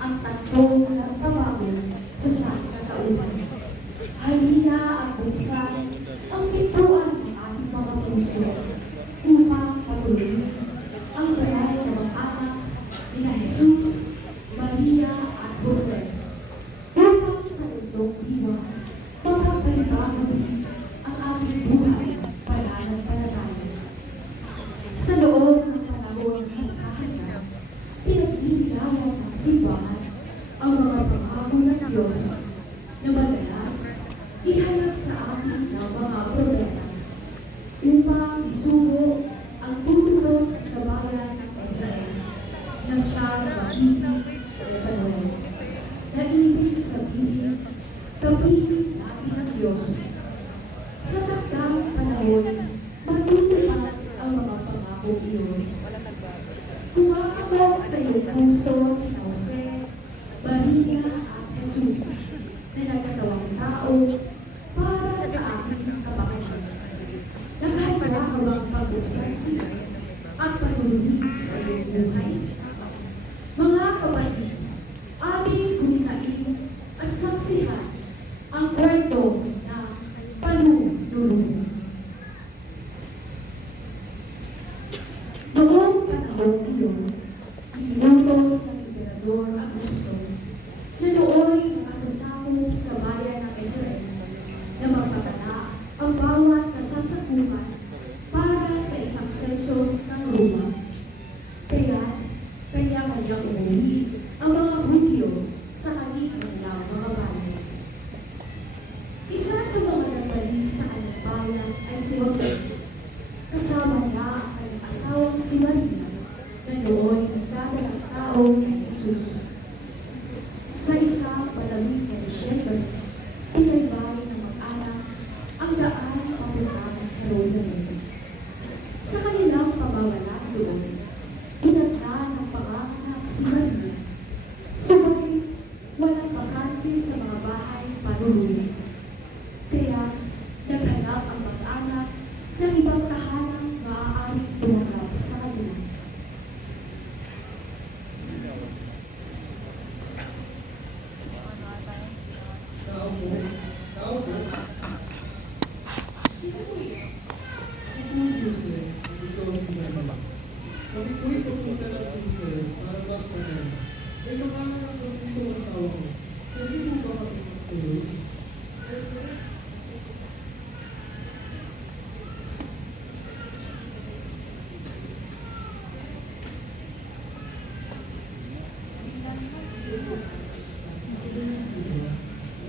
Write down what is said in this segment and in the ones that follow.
ang tatlong nagpabago sa sangkatauhan. Halina at buksan ang pintuan ng ating mga puso upang patuloyin ang banal na mga anak ni Jesus, Maria at Jose upang sa undong diwa magpapalibago din ang ating buhay pananampalataya. Sa loob ng panahon ng kahanap, pinagbibigayan ng simbahan ang mga pangako ng Diyos na madalas ihayag sa atin ng mga problema upang isubo ang tutulos sa bayan ng Israel na siyang magiging Emmanuel, na ibig sabihin kapiling natin ng Diyos. Sa takdang panahon, matutupad ang mga pangako iyon. Kumakabog sa iyong puso si Jose, Maria at Jesus na nagkatawang tao para sa ating kapakanan. Naghanda ka bang pag-usad sila at patuloyin sa iyong buhay? Mga kapatid, ating kunitain at saksihan ang kwento ng panunulungan. Noong panahon iyon, ibinutos ng Emperador Augusto na nooy nakasasakop sa bayan ng Israel na magpatala ang bawat nasasakupan para sa isang sensus ng Roma. Kaya, kanya-kanyang umuwi ang mga Hudyo sa kanilang mga bayan. Isa sa mga nagbalik sa kanyang bayan ay si Jose. Kasama niya ang kanyang asawang si Maria na nooy nagdadalang tao ni Jesus. Sa isang malamig na Disyembre, inaybay ng mag-anak ang daan papuntang Jerusalem. Sa kanilang pamawala doon, dinatna ng panganganak si Maria. Subalit, walang bakante sa mga bahay panuluyan. Kaya, naghanap ang mag-anak ng ibang tahanang maaaring tumanggap sa kanila. Tao po. Sino po yan? Ako po si Jose, dito si Maria. Kami po'y papunta ng Jerusalem para magpatay. Ay makanganak ng itong asawa ko. Pwede po ba kami magtuloy?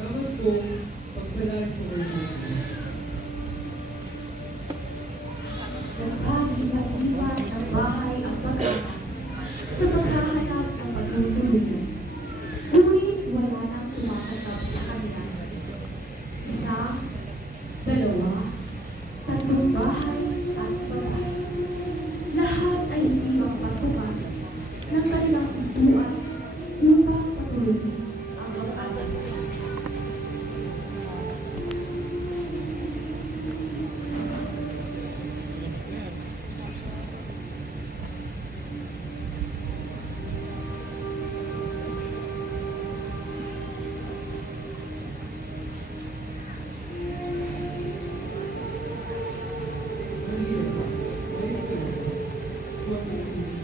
Naman po, pagpalain ko kayo. Nagpalibat-libat ng bahay ang mag-anak sa paghahanap ng magtutuluyan. Ngunit wala nang tumatanggap sa kanila. Isa, dalawa, tatlong bahay at babae. Lahat ay hindi magpabukas ng kanilang pintuan upang patuloyin ang mag-anak. Maria, ayos ka na. Huwag mo please.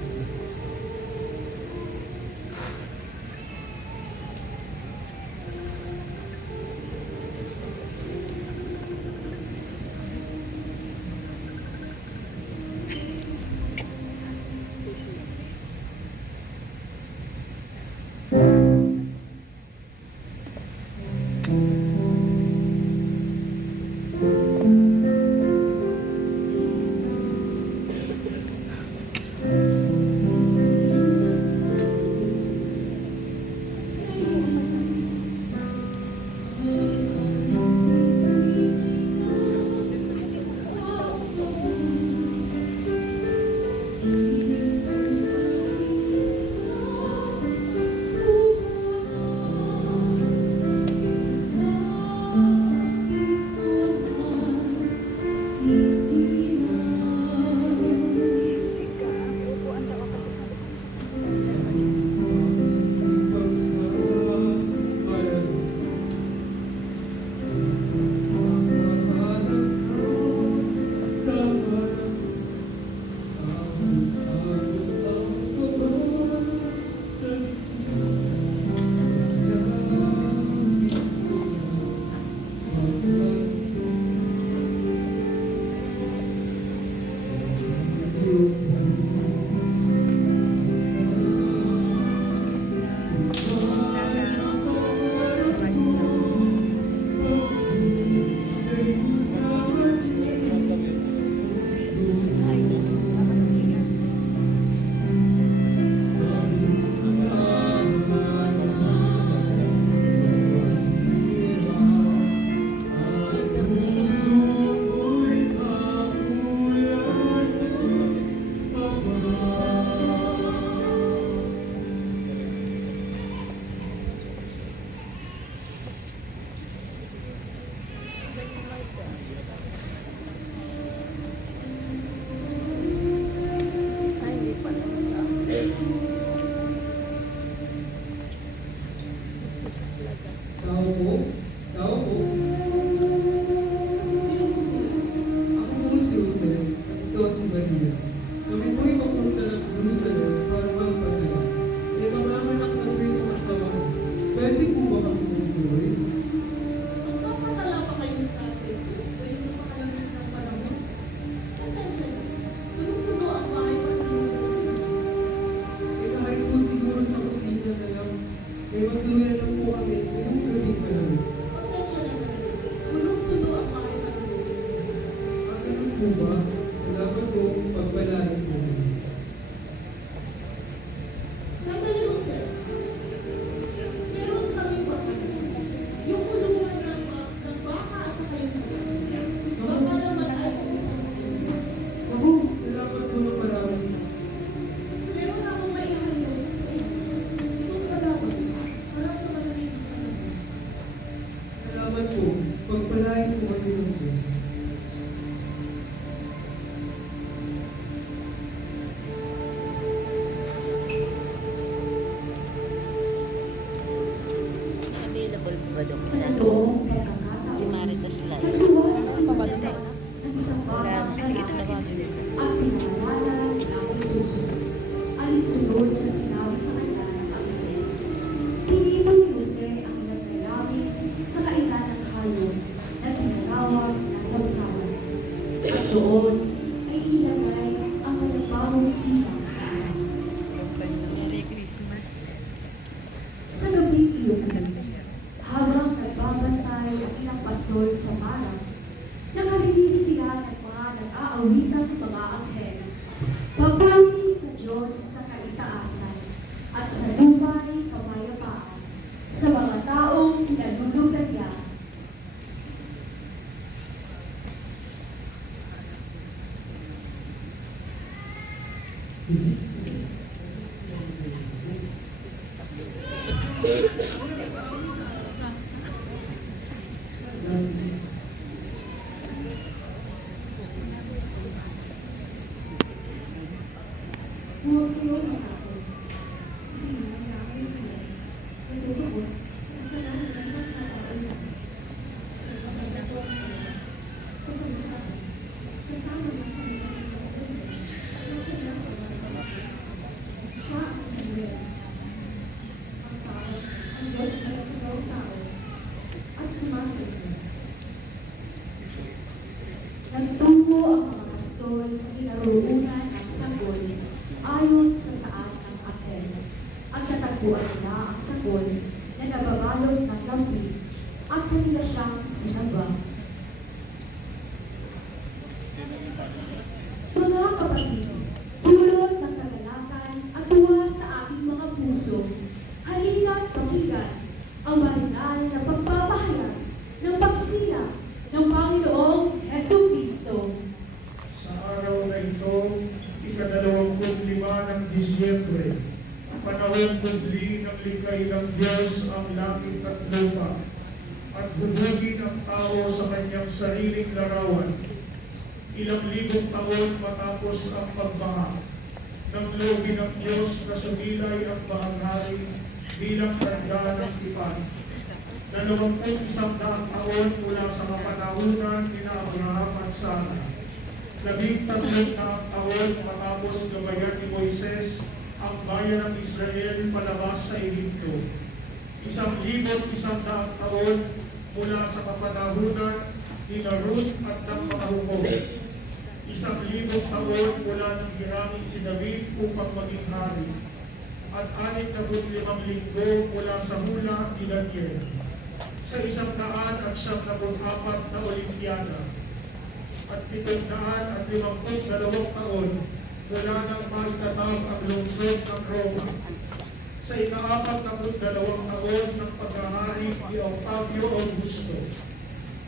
May matuluyan lang po kami ngayong gabing malamig. Pasensya na talaga. Punong-puno ang bahay malamig. Ganun po ba? Salamat po, pagpalain po. Sandali ko, sir. Meron kami ba? Yung kulungan ng baka at saka yung baka naman ay umupos. Ako, salamat po ng marami. Meron akong maihalong sa inyo. Itong palawan para sa malamig na panahon. Salamat po, pagpalain po kayo ng Diyos. Available po ba doon? Sa noong pagkakataon, Si Maritas Lai. nagluwal si Maria ng isang Wala batang na. Sige, lalaki tawasin mo. at pinangalanan ng Jesus. Alinsunod sa sinabi sa kanya ng Panginoon. Tinipon ni Jose ang nagdalangin sa kainan ng hayop na tinatawag na sabsaban. At doon ay ilagay ang kanyang bagong silang. Merry Christmas. Sa gabing iyon, habang nagbabantay ang ilang pastor sa barak, nakarinig sila ng mga nag-aawitang mga anghel. Papuri sa Diyos sa kaitaasan at sa lumay kapayapaan sa mga taong kinalulugan niya. Huwag kayong matakot. Kasi nga ang Mesiyas na tutubos sa kasalanan ng sangkatauhan. Siya ang magagawa sa samsaran kasama ng kanyang mga mundo at ng kanyang mga kapatid. Siya ang Panginoon, ang tao, ang Diyos na nagkatawang tao at sumasayon. Nagtungo ang mga pastor sa kinaroonan ng sanggol ayon sa saad ng anghel. At natagpuan nila ang sanggol na nababalot ng lampi at kanila siyang sinagwa. Mga kapatid, dulot ng kagalakan at tuwa sa ating mga puso, halina't pakinggan ang marinal na pagpapahayag ng pagsilang ng Panginoong Heso Kristo. Sa araw na ito, ika-25 ng Disyembre, panahon muli ng likay ng Diyos ang langit at lupa, at hubugin ang tao sa kanyang sariling larawan. Ilang libong taon matapos ang pagbaha, nang loobin ng Diyos na sumilay ang bahaghari bilang tanda ng tipan. 21 taon mula sa kapanahunan ni Abraham at Sara. 13 taon matapos gabayan ni Moises ang bayan ng Israel palabas sa Ehipto. 1,100 taon mula sa kapanahunan ni Ruth at ng mga hukom. 1,000 taon mula nang hiraming si David upang maging hari. At 65 linggo mula sa hula ni Daniel. Sa 174 na Olimpiada at 752 taon mula nang maitatag ang lungsod ng Roma. Sa ika-42 taon ng paghahari ni Octavio Augusto,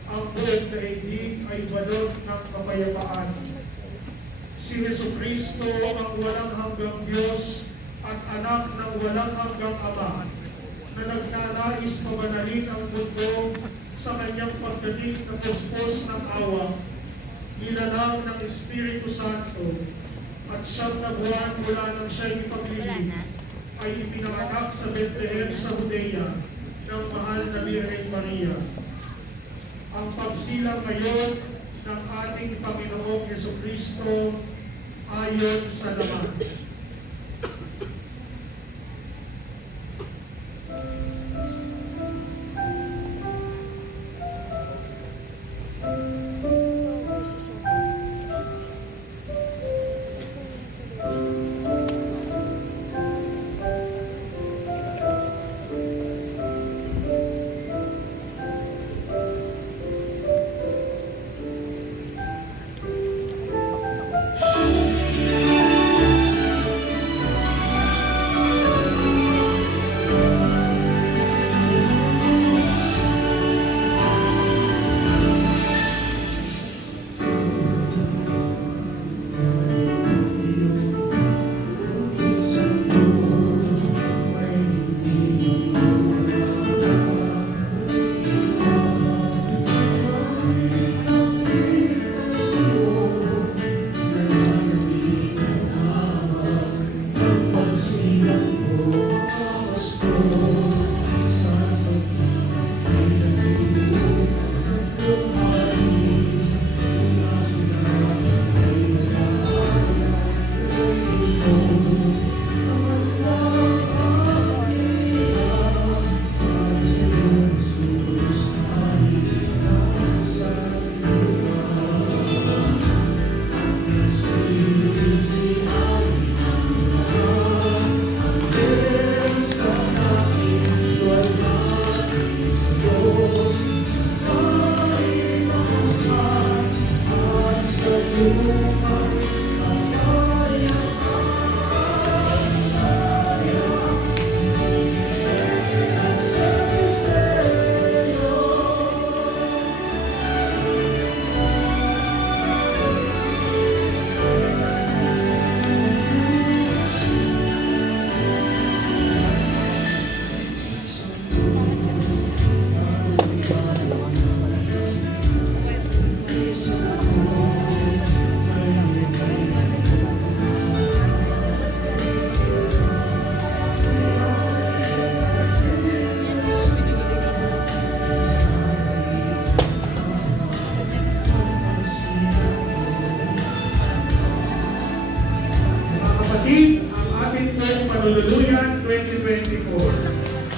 ang buong daigdig ay balot ng kapayapaan. Si Jesucristo ang walang hanggang Diyos at anak ng walang hanggang Ama, na nagnanais mabanalin ang mundo sa kanyang pagdating na puspos ng awa, nilalang ng Espiritu Santo, at 9 na buwan mula nang siya'y ipaglilin, ay ipinanganak sa Bethlehem sa Judea ng mahal na Birhen Maria. Ang pagsilang ngayon ng ating Panginoong Jesucristo ayon sa laman.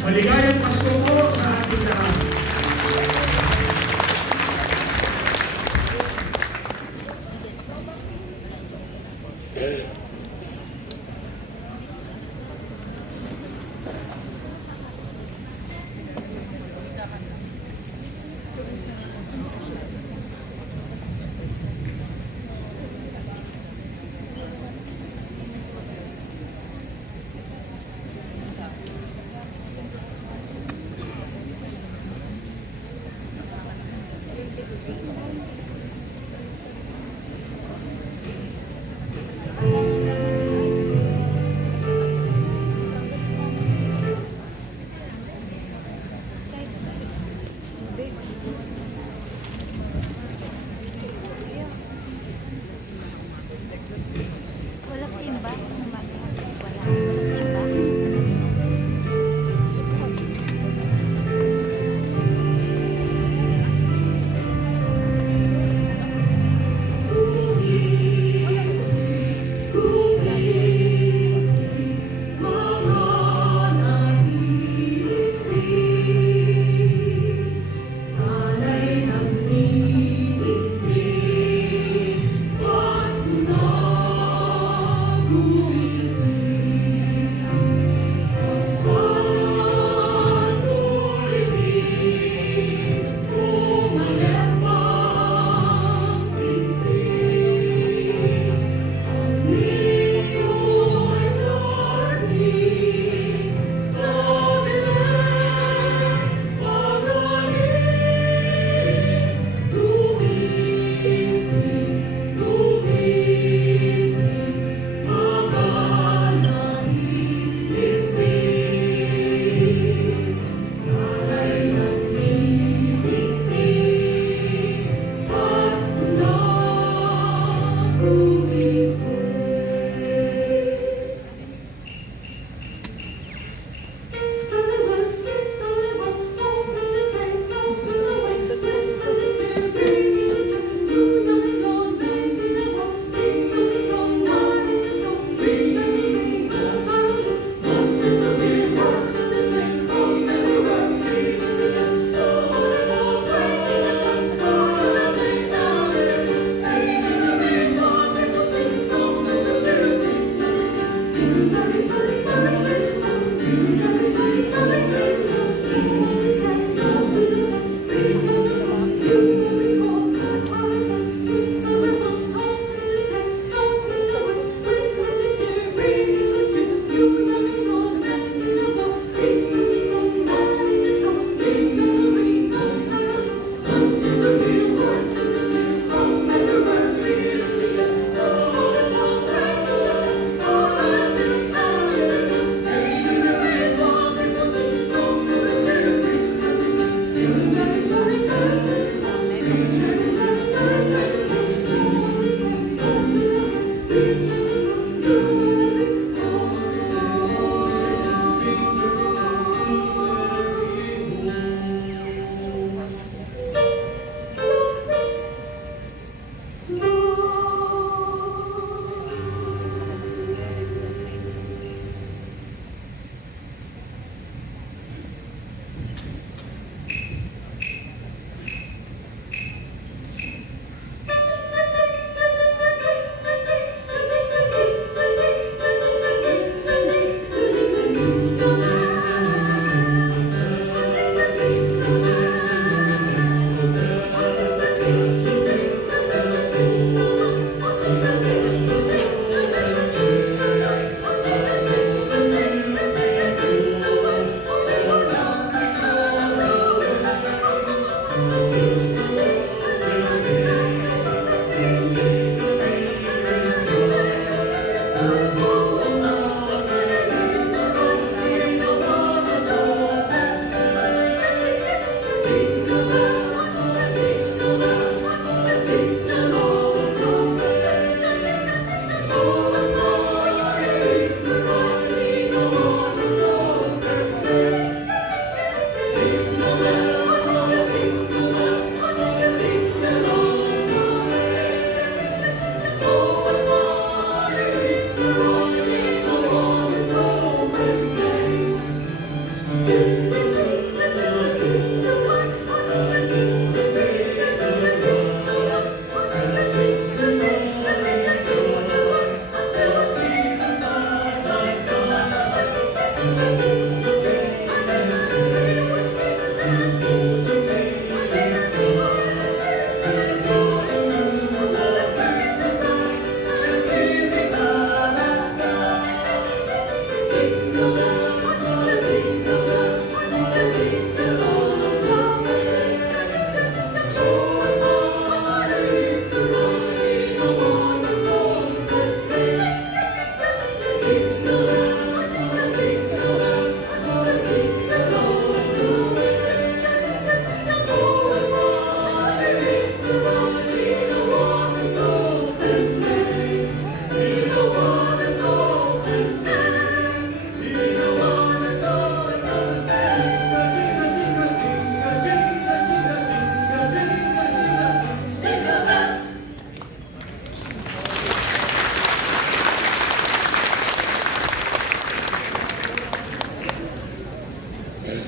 Maligayang Pasko po sa ating lahat. Magandang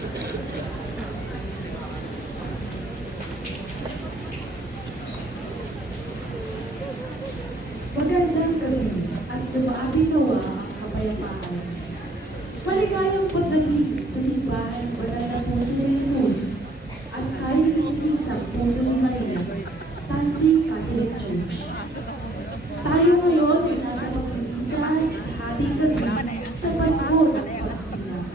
gabi at sumaating nawa ang kapayapaan. Maligayang pagdating sa simbahan ng banal na puso ni Jesus at kahit sa puso ni Maria, Tansy Catholic Church. Tayo ngayon ay nasa pagbibisan sa hating gabi sa Pasko ng Pagsilang.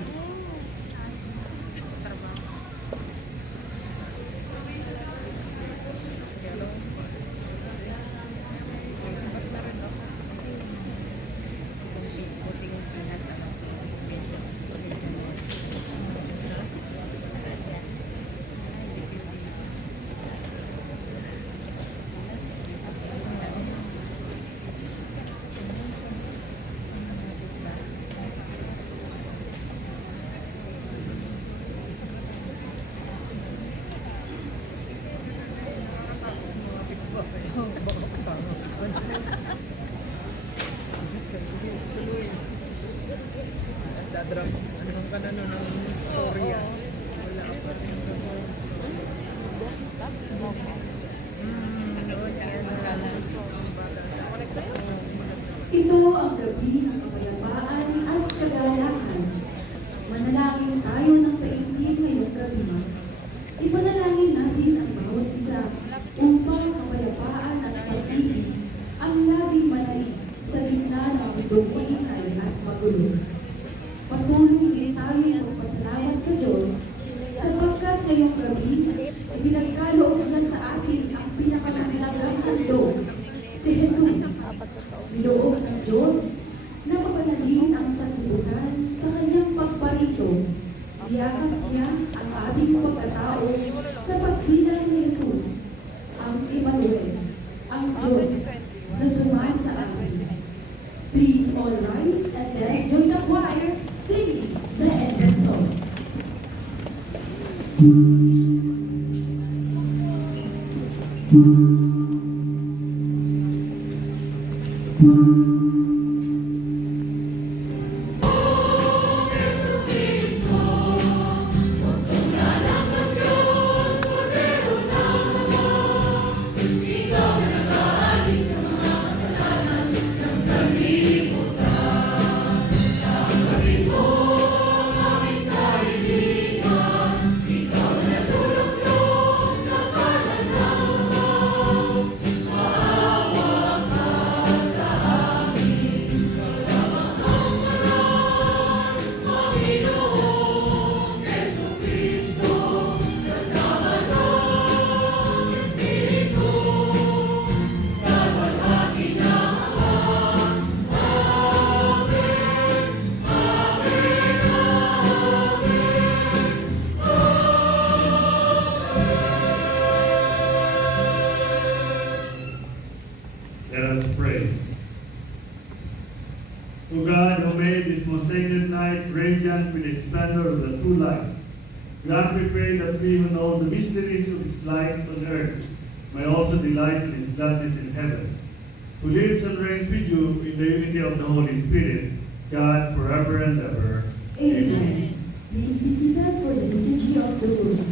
Ano ka na nun ng storya? Wala pa rin Ito ang gabi ng kapayapaan at kagalakan. Manalangin tayo ng taimtim ngayong gabi. Ipanalangin natin ang bawat isa upang kapayapaan at pag-ibig ang laging manaig sa gitna ng mundong maingay at magulo. Patuloy din tayong magpasalamat sa Diyos sapagkat ngayong gabi ipinagkaloob niya sa atin ang pinakamahalagang handog, si Jesus. Niloob ng Diyos na mapanalin ang sanlibutan sa kanyang pagparito. Iyakap niya ang ating pagkatao sa pagsilang ni Jesus, ang Emmanuel, ang Diyos na sumasa atin. Please all rise and let's join the choir singing the entrance song. Let us pray. O God, who made this most sacred night radiant with the splendor of the true light, grant, we pray, that we who know the mysteries of His light on earth may also delight in His gladness in heaven, who lives and reigns with you in the unity of the Holy Spirit, God, forever and ever. Amen. Please be seated for the liturgy of the word.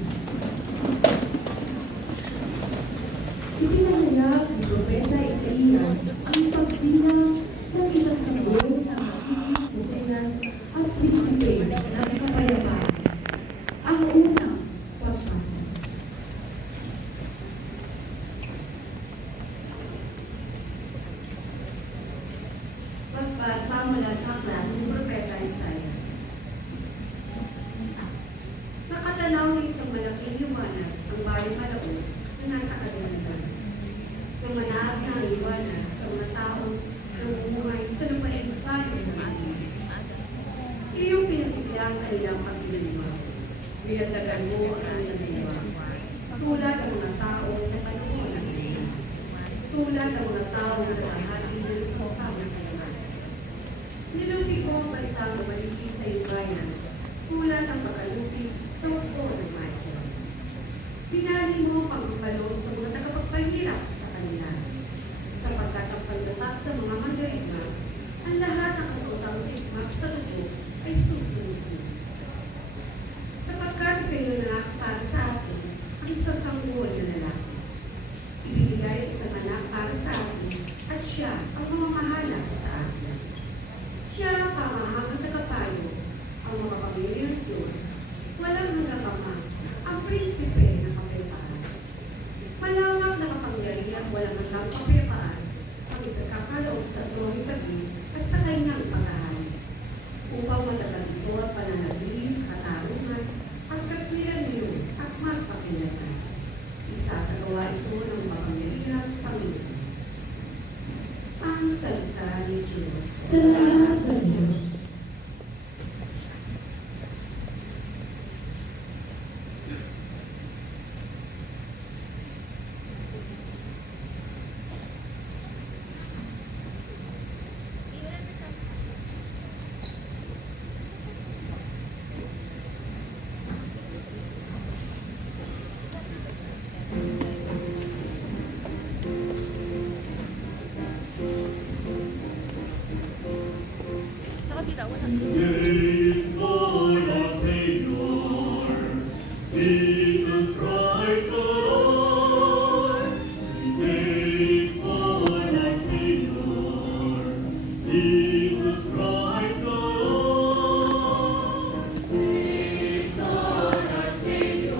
Ipinahayag ni Propeta Isaías ang pagsilang ng isang sanggol ng magiging Mesiyas at prinsipe ng kapayapaan. Ang unang pagbasa. Pagbasa mula sa aklat ng Propeta Isaías. Nakatanaw ng isang malaking liwanag ang bayang Malaon na nasa kadiliman. Lumanaag na ang liwanag sa mga taong namumuhay sa lupaing bayan ng Atin. Iyong pinasigla ang kanilang pagdiliman. Binagdagan mo ang kanilang liwanag. Tulad ang mga tao sa panahon ng Elia. Tulad ang mga tao na nakahati ng sama ng kailangan. Nilupi ko ang bansang lumaliki sa iyong bayan, tulad ang pagkalupi sa upo ng madya. Pinali mo ang pagpapalos ng mga tagapagpahirap sa kanila, sapagkat ang pagdapat ng mga mandarigma, ang lahat ng kasuotang bigmak sa lupo ay susunod din. Sa isang sanggol na lalaki. Ibinigay ang isang anak para sa atin at siya ang mamamahala sa atin. Siya ang pamahalang tagapayo, ang makapangyarihang Diyos, walang hanggang Ama, ang prinsipe ng kapayapaan. Malawak na kapangyarihan, walang hanggang kapayapaan, ang ipagkakaloob sa tronong pag-ibig at sa kanyang paghahari. Upang matatag ito at pananatili sa katarungan, ang katwiran niyo at magpakailanman. Isasagawa ito ng makapangyarihang Panginoon. Ang salita ni Diyos. Salamat sa Diyos. Today is born our Savior, Jesus Christ the Lord. Today is born our Savior, Jesus Christ the Lord. Today is born our Savior,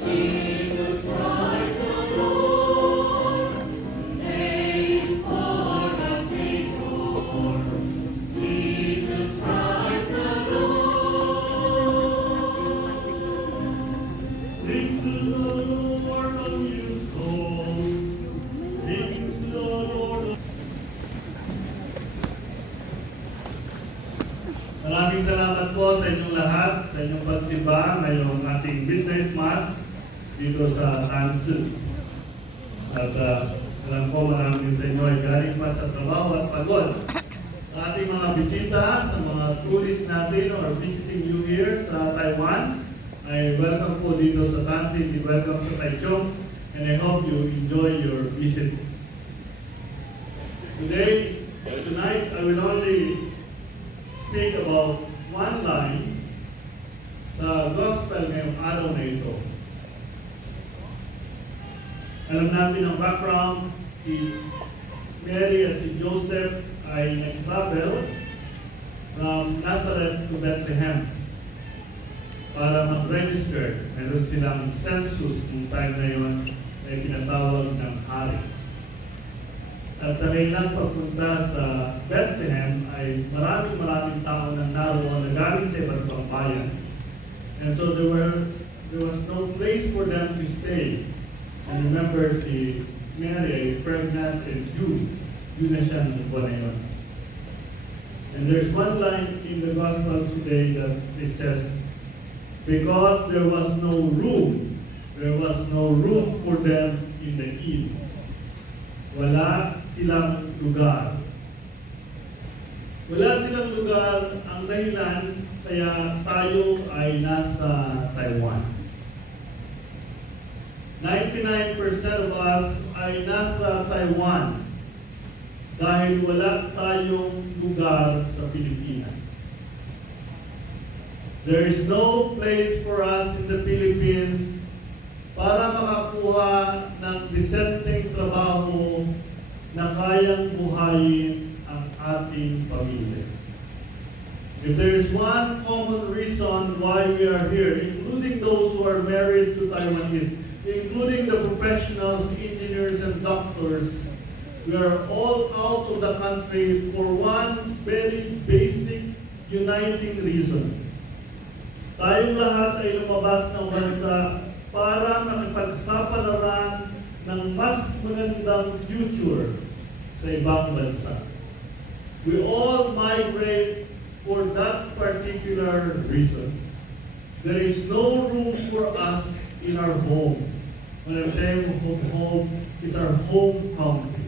Jesus Christ the Lord. Today is born our Savior, Jesus Christ the Lord. Sing to the Lord a new song. Sing to the Lord. Maraming salamat po sa inyong lahat, sa inyong pagsimba ngayong ating midnight mass dito sa Tansu. At alam ko marami sa inyo ay galing pa sa trabaho at pagod. Sa ating mga bisita, sa mga tourists natin or visiting you here sa Taiwan, I welcome po dito sa Tansi, welcome sa Taichung, and I hope you enjoy your visit. Tonight, I will only speak about one line sa gospel ngayong araw na ito. Alam natin ang background, si Mary at si Joseph ay nag-travel from Nazareth to Bethlehem para mag-register. Meron silang census nung time na yun ay pinatawag ng hari. At sa kanilang pagpunta sa Bethlehem ay maraming tao na naroon na galing sa iba't ibang bayan. And so there was no place for them to stay. And remember, si Mary, pregnant and June na siya ng buwan na yun. And there's one line in the gospel today that it says, because there was no room for them in the inn. Wala silang lugar. Wala silang lugar, ang dahilan kaya tayo ay nasa Taiwan. 99% of us ay nasa Taiwan dahil wala tayong lugar sa Pilipinas. There is no place for us in the Philippines para makakuha ng disenteng trabaho na kayang buhayin ang ating pamilya. If there is one common reason why we are here, including those who are married to Taiwanese, including the professionals, engineers, and doctors, we are all out of the country for one very basic uniting reason. Tayong lahat ay lumabas ng bansa para makipagsapalaran ng mas magandang future sa ibang bansa. We all migrate for that particular reason. There is no room for us in our home. When I'm saying home is our home country.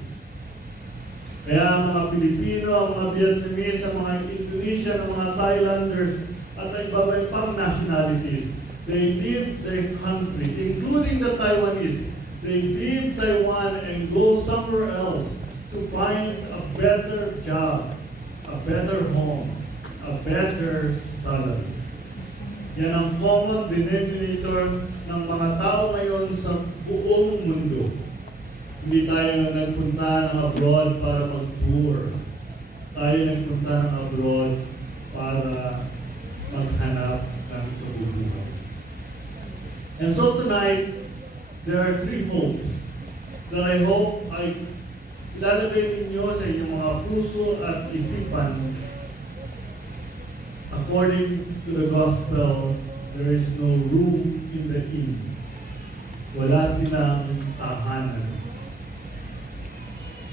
Kaya ang mga Pilipino, ang mga Vietnamese, ang mga Indonesian, ang mga Thailanders, at ang iba pang nationalities, they leave their country, including the Taiwanese. They leave Taiwan and go somewhere else to find a better job, a better home, a better salary. Yan ang common denominator ng mga tao ngayon sa buong mundo. Hindi tayo nagpunta ng abroad para mag-tour. Tayo nagpunta ng abroad para maghanap ng kabubuhay. And so tonight, there are 3 hopes that I hope ay ilalagay ninyo sa inyong mga puso at isipan. According to the gospel, there is no room in the inn. Wala silang tahanan.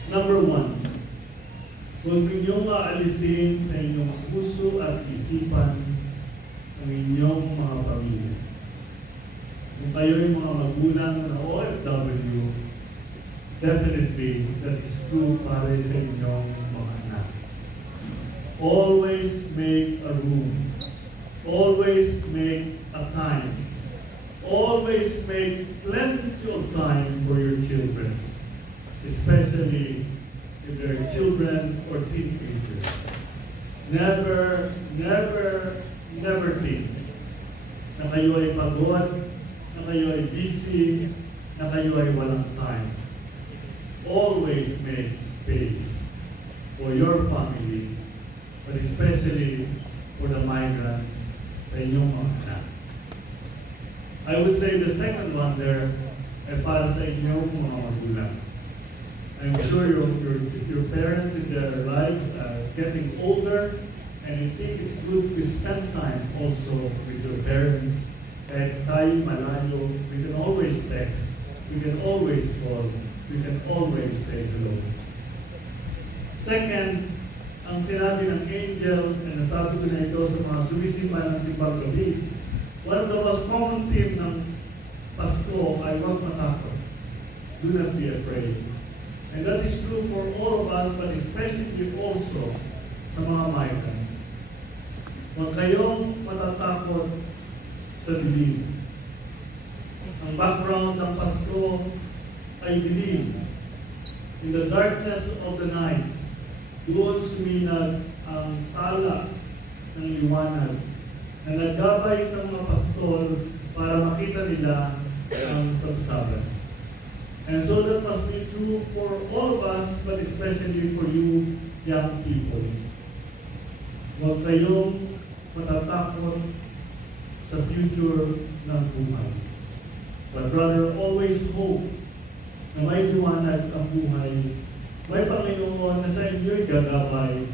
Number 1, huwag ninyong aalisin sa inyong puso at isipan ang inyong mga pamilya. Kung kayo'y mga magulang na OFW, definitely that is true para sa inyong mga anak. Always make a room. Always make a time. Always make plenty of time for your children, especially if they're children or teenagers. Never, never, never think na kayo ay pagod, na kayo ay busy, na kayo ay walang time. Always make space for your family, but especially for the migrants sa inyong mga anak. I would say the second one there ay para sa inyong mga magulang. I'm sure your parents in their life are getting older, and I think it's good to spend time also with your parents. Kahit tayo malayo, we can always text, we can always call, we can always say hello. Second, ang sinabi ng angel, and nasabi ko na ito sa mga sumisimba ng simbang gabi, one of the most common theme ng Pasko ay huwag matakot. Do not be afraid. And that is true for all of us, but especially also sa mga migrants. Huwag kayong matatakot sa dilim. Ang background ng Pasko ay dilim. In the darkness of the night, doon suminag ang tala ng liwanag na naggabay sa mga pastol para makita nila ang sabsaban. And so that must be true for all of us, but especially for you young people. Huwag kayong matatakot sa future ng buhay. But rather always hope na may liwanag ang buhay. May Panginoon na sa inyo'y gagabay.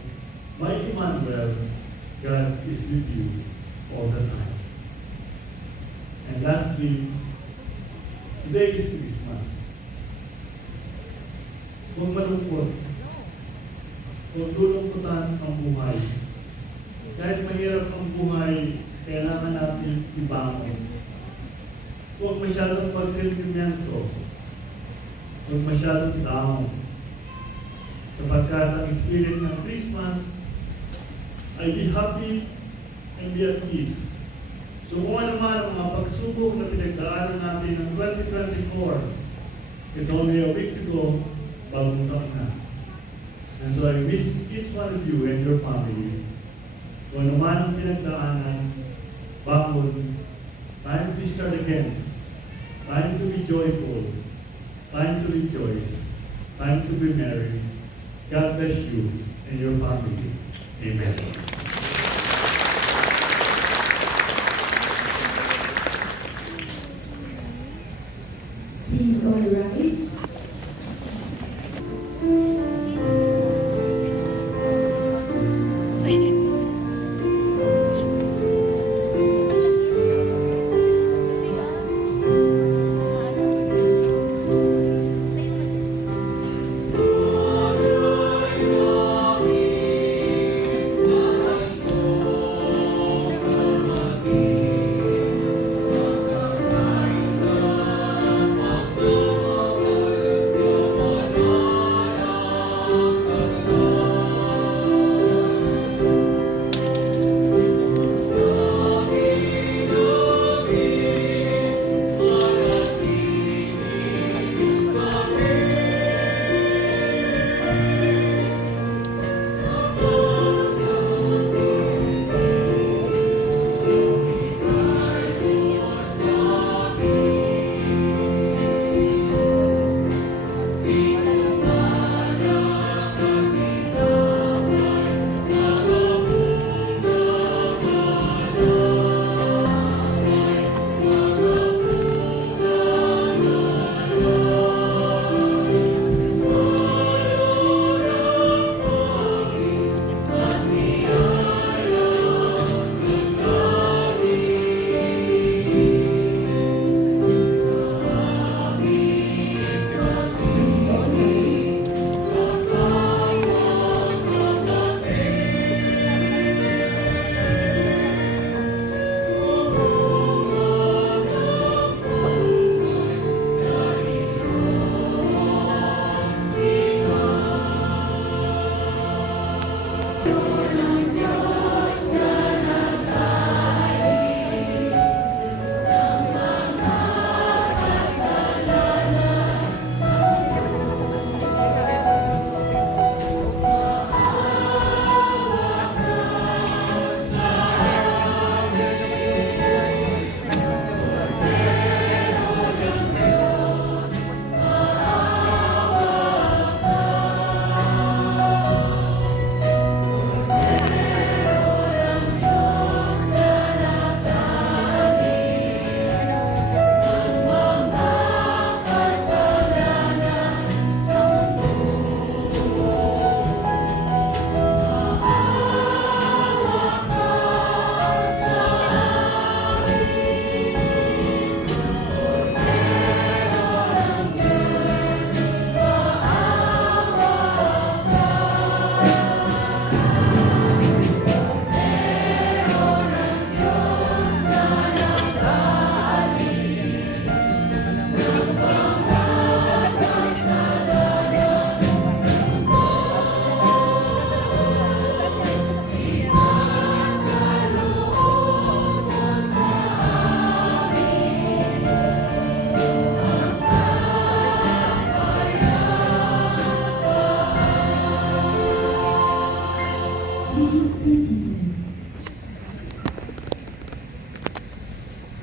May Emmanuel, God is with you all the time. And lastly, today is Christmas. Huwag malungkot. Huwag lulungkutan ang buhay. Kahit mahirap ang buhay, kailangan natin ibangon. Huwag masyadong pagsentimento. Huwag masyadong down. Sapagkat ang spirit ng Christmas ay be happy and be at peace. So kung ano man ang mga pagsubok na pinagdaanan natin ng 2024, it's only a week to go, bagong taon na. And so I wish each one of you and your family, kung ano man ang pinagdaanan, bangon, time to start again, time to be joyful, time to rejoice, time to be merry. God bless you and your family. Amen. Please all rise.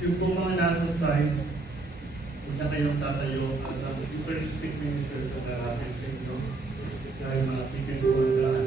Yung po mga nasa side, huwag na kayong tatayo at ang interdistrict minister sa darating sa inyo dahil makikita po ang